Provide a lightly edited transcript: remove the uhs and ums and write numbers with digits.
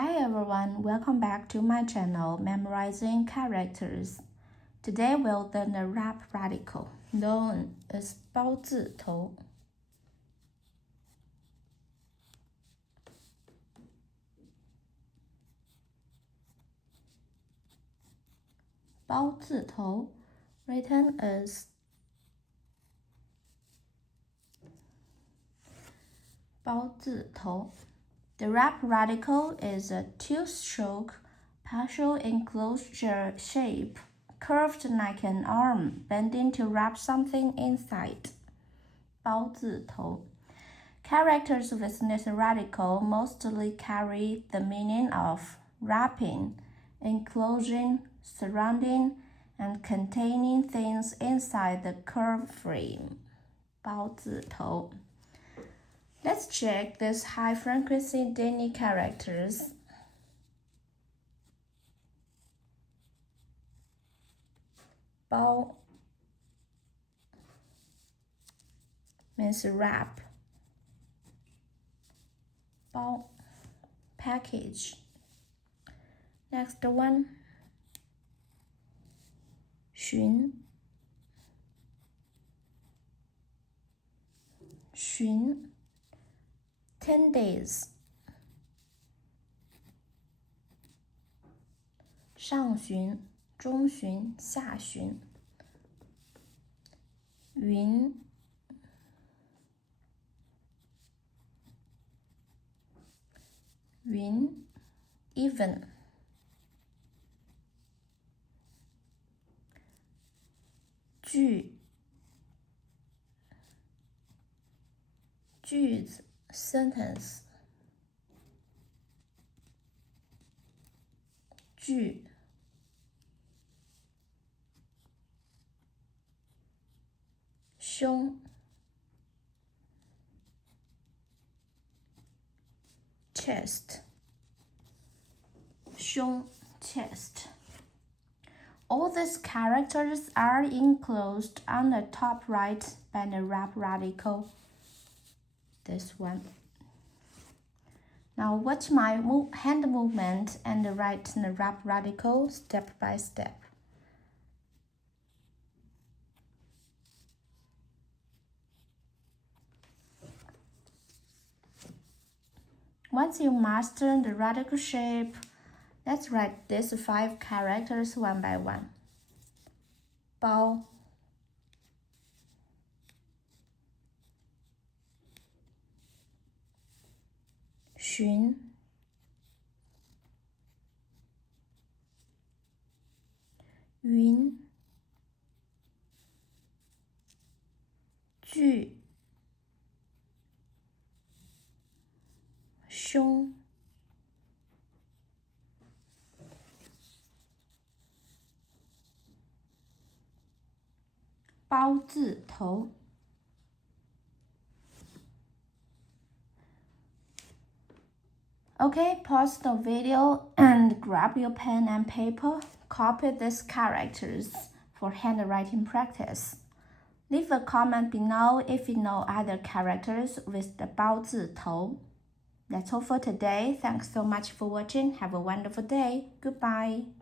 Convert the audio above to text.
Hi everyone, welcome back to my channel, Memorizing Characters. Today we'll learn a rap radical known as 包字头. Bao zi tou, written as 包字头. The rap radical is a two-stroke, partial enclosure shape, curved like an arm, bending to wrap something inside. 包字头. Characters within this radical mostly carry the meaning of wrapping, enclosing, surrounding, and containing things inside the curved frame. 包字头. Let's check these high-frequency daily characters. 包 means wrap. 包 package. Next one. 寻 10 days. 上旬、中旬、下旬。云 even. 句子 sentence. 句 胸 chest. 胸 chest. All these characters are enclosed on the top right by the rap radical. This one. Now watch my hand movement and write the rap radical step by step. Once you master the radical shape, let's write these 5 characters one by one. 包 寻 云 句 胸 包字头 Okay, pause the video and grab your pen and paper. Copy these characters for handwriting practice. Leave a comment below if you know other characters with the 包字头. That's all for today. Thanks so much for watching. Have a wonderful day. Goodbye.